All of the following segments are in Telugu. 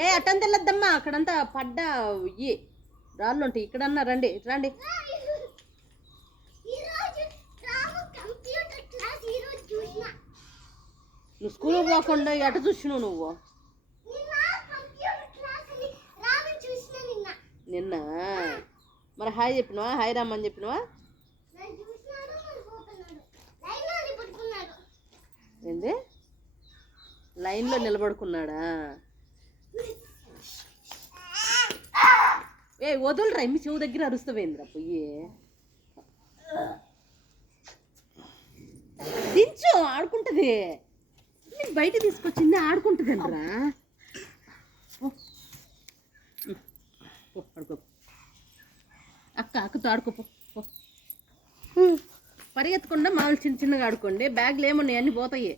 ఏ అట్టంత వెళ్ళొద్దమ్మా, అక్కడంతా పడ్డ ఇయ్యి రాళ్ళు ఉంటాయి. ఇక్కడన్నా రండి రండి. నువ్వు స్కూల్ పోకుండా ఎట చూసినావు నువ్వు? నిన్న మరి హాయ్ చెప్పినవా? హాయ్ రామ్మని చెప్పినవా? ఏంది లైన్లో నిలబడుకున్నాడా? ఏ వదులురా, మీ చెవు దగ్గర అరుస్తావేంద్రా పొయ్యి. దించు, ఆడుకుంటుంది. బయట తీసుకొచ్చింది ఆడుకుంటుంది అంటరా. ఆడుకో అక్కతో ఆడుకోపో. పరిగెత్తకుండా మామూలు చిన్న చిన్నగా ఆడుకోండి. బ్యాగ్లు ఏమున్నాయి అన్నీ పోతాయి.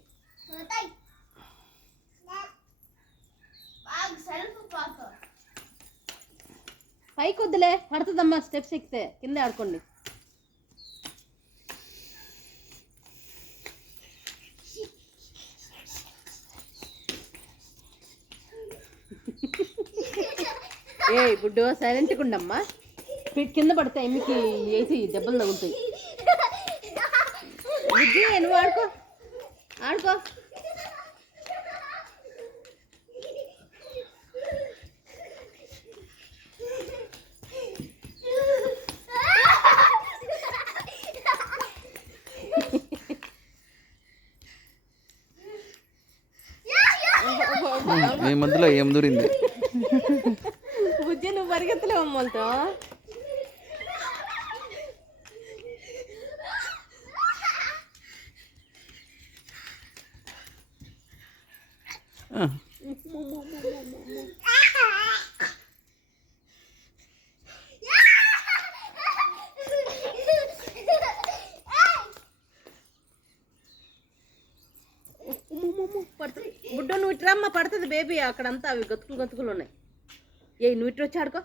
పైకి వద్దులే, పడుతుందమ్మా. స్టెప్స్ ఎక్కితే కింద ఆడుకోండి. ఏ గుడ్డు సైలెంట్గా ఉండమ్మా. కింద పడతాయి మీకు వేసి దెబ్బలు తగులుతాయి. బుజ్జి నువ్వు ఆడుకో ఆడుకో. మీ మధ్యలో ఏం దూరింది? బుజ్జి నువ్వు పరిగెత్తలేవు అమ్మలతో. పడుతుంది బుడ్డో, నువ్వు ఇట్రమ్మా. పడుతుంది బేబీ. అక్కడంతా అవి గతుకులు గతుకులు ఉన్నాయి. ఏ నువ్వు ఇటు వచ్చి ఆడుకో.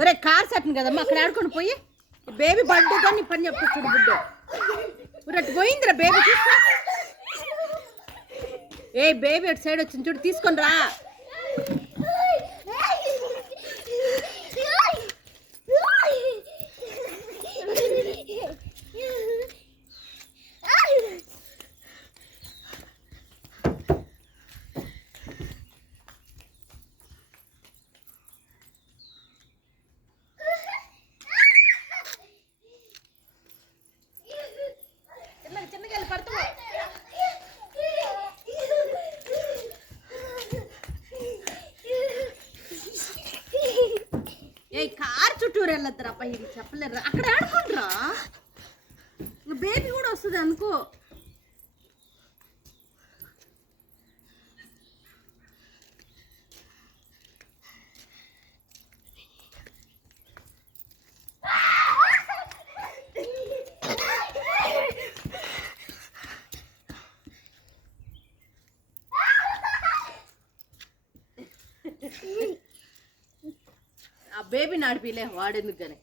ఒరే కార్ సట్ను కదమ్మా, అక్కడ ఆడుకొని పోయి. బేబీ బర్త్డే నీ పని చెప్పొచ్చుడు బుడ్డో. అటు పోయిందిరా బేబీ. తీసుకో. ఏ బేబీ అటు సైడ్ వచ్చింది చూడు, తీసుకొని రా. చిన్నగా వెళ్ళి పడుతుంది. ఏ కార్ చుట్టూరు వెళ్ళొద్దురా అప్ప, ఇది చెప్పలేరు. అక్కడ ఆడుకుంటురా. బేబీ కూడా వస్తుంది అనుకో. ఆ బేబీ నాడిపిలే వాడెందుకు కానీ.